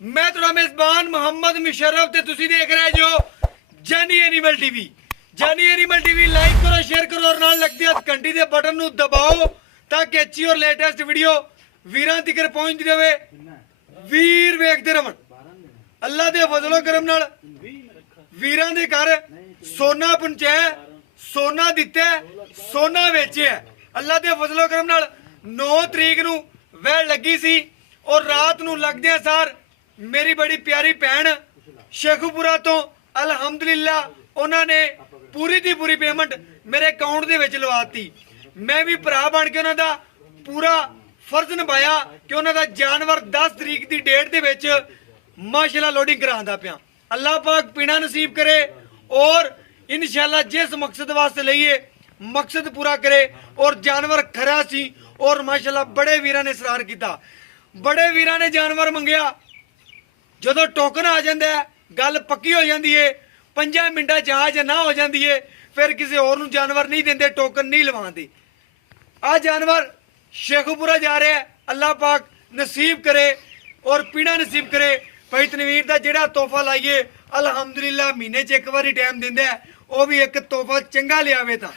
मैं थोड़ा मेजबान मोहम्मद मुशर्रफ ते तुसी देख रहे जो जानी एनिमल टीवी। जानी एनिमल टीवी लाइक करो, शेयर करो और नाल लगदी है घंटी दे बटन नू दबाओ ताकि अच्छी और लेटेस्ट वीडियो वीरां तक पहुंचदी रहे। वीर वेखदे रहन। अल्लाह दे फजलो करम नाल वीरां दे घर सोना पहुंचाया, सोना दिता, सोना वेचिया। अल्लाह दे फजलो करम नाल 9 तरीक नू वह लगी सी और रात नू लगदे सार मेरी बड़ी प्यारी भैन शेखुपुरा तो अलहमदुलिल्लाह उन्होंने पूरी दी पूरी पेमेंट मेरे अकाउंट दे विच लवाती। मैं भी भरा बन के उन्हों दा पूरा फर्ज निभाया कि उन्हों दा जानवर 10 तरीक की डेट दे विच माशाअल्लाह लोडिंग करांदा पिया। अल्लाह पाक पीना नसीब करे और इंशाअल्लाह जिस मकसद वास्ते लईए मकसद पूरा करे। और जानवर खरा सी और माशाअल्लाह बड़े वीरां ने इसरार किया, बड़े वीरां ने जानवर मंगया। ਜਦੋਂ ਟੋਕਨ ਆ ਜਾਂਦਾ ਗੱਲ ਪੱਕੀ ਹੋ ਜਾਂਦੀ ਏ, 5 ਮਿੰਟਾਂ ਚ ਆ ਜਾਂ ਨਾ ਹੋ ਜਾਂਦੀ ਏ, ਫਿਰ ਕਿਸੇ ਹੋਰ ਨੂੰ ਜਾਨਵਰ ਨਹੀਂ ਦਿੰਦੇ, ਟੋਕਨ ਨਹੀਂ ਲਵਾਉਂਦੇ। ਆ ਜਾਨਵਰ ਸ਼ੇਖੂਪੁਰਾ ਜਾ ਰਿਹਾ ਹੈ, ਅੱਲਾਹ ਪਾਕ ਨਸੀਬ ਕਰੇ ਔਰ ਪੀਣਾ ਨਸੀਬ ਕਰੇ। ਭਾਈ ਤਨਵੀਰ ਦਾ ਜਿਹੜਾ ਤੋਹਫਾ ਲਾਈਏ ਅਲਹਮਦੁਲਿल्लाह ਮਹੀਨੇ ਚ ਇੱਕ ਵਾਰੀ ਟਾਈਮ ਦਿੰਦਾ ਹੈ, ਉਹ ਵੀ ਇੱਕ ਤੋਹਫਾ ਚੰਗਾ ਲਿਆਵੇ। ਤਾਂ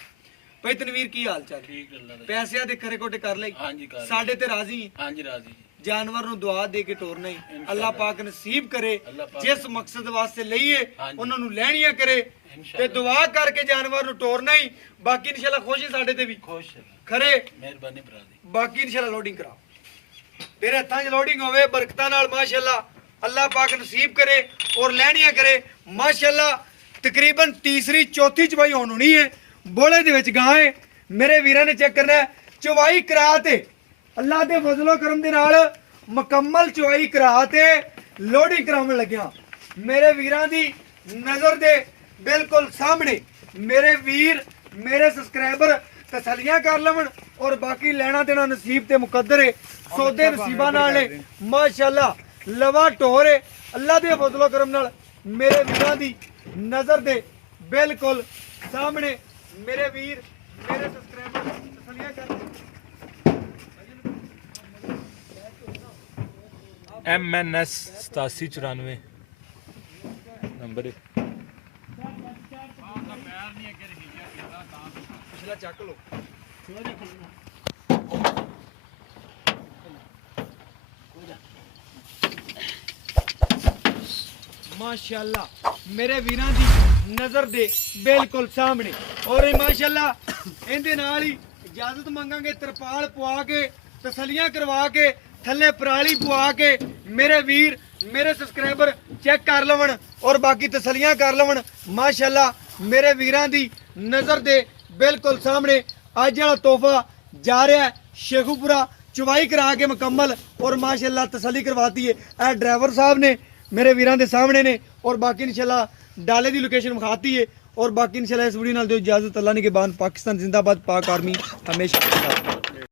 ਭਾਈ ਤਨਵੀਰ ਕੀ ਹਾਲ ਚਾਲ? ਠੀਕ ਅੱਲਾ ਦਾ। ਪੈਸਿਆਂ ਦੇ ਖਰੇ ਕੋਟੇ ਕਰ ਲਈ? ਹਾਂਜੀ ਕਰ। ਸਾਡੇ ਤੇ ਰਾਜ਼ੀ? ਹਾਂਜੀ ਰਾਜ਼ੀ। जानवर नु दुआ दे के टोरना ही अल्लाह पाक नसीब करे। जिस मकसद वास्ते लईए उन्होंने लैनिया करे ते दुआ करके जानवर नु टोरना ही। बाकी इंशाल्लाह खुश है साडे ते भी खुश खरे मेहरबानी भरा दी। बाकी इंशाल्लाह लोडिंग करा तेरे हत्थां च लोडिंग होवे बरकतां नाल माशाअल्लाह अल्लाह पाक नसीब करे और लैनिया करे माशाअल्लाह। तकरीबन तीसरी चौथी चवाई होनी है। बोले दे विच गां है मेरे वीरां ने चेक करना है। चवाई करा ते अल्लाह दे फजलो करम दे नाल मुकम्मल चवाई करा ते लोडिंग करावन लग्या। मेरे वीरां दी नजर दे बिल्कुल सामने मेरे वीर मेरे सब्सक्राइबर तसलियां कर लवन और बाकी लेना देना नसीब ते मुकद्दर है। सौदे नसीबा नाल है माशाअल्लाह। लवा टोर है अल्लाह दे फजलो करम नाल मेरे वीरां दी नजर दे बिल्कुल सामने मेरे वीर मेरे सब्सक्राइबर तसलियां कर MNS 8794 नंबर पिछला चक लो। माशाअल्लाह मेरे वीरां दी नजर दे बिल्कुल सामने और माशाअल्लाह इहदे नाल ही इजाजत मंगांगे तरपाल पवा के तसलियां करवा के थले पराली पवा के मेरे वीर मेरे सब्सक्राइबर चेक कर लवन और बाकी तसलियां कर लवन माशाअल्लाह। मेरे वीरां दी नजर दे बिल्कुल सामने अज वाला तोहफा जा रहा है शेखूपुरा चवाई करा के मुकम्मल और माशाअल्लाह तसली करवाती है। ए ड्राइवर साहब ने मेरे वीरां दे सामने ने और बाकी इंशाअल्लाह डाले दी लोकेशन विखाती है और बाकी इंशाअल्लाह इस वीडियो नाल दो इजाजत। अल्लाह ने के बाद पाकिस्तान जिंदाबाद, पाक आर्मी हमेशा।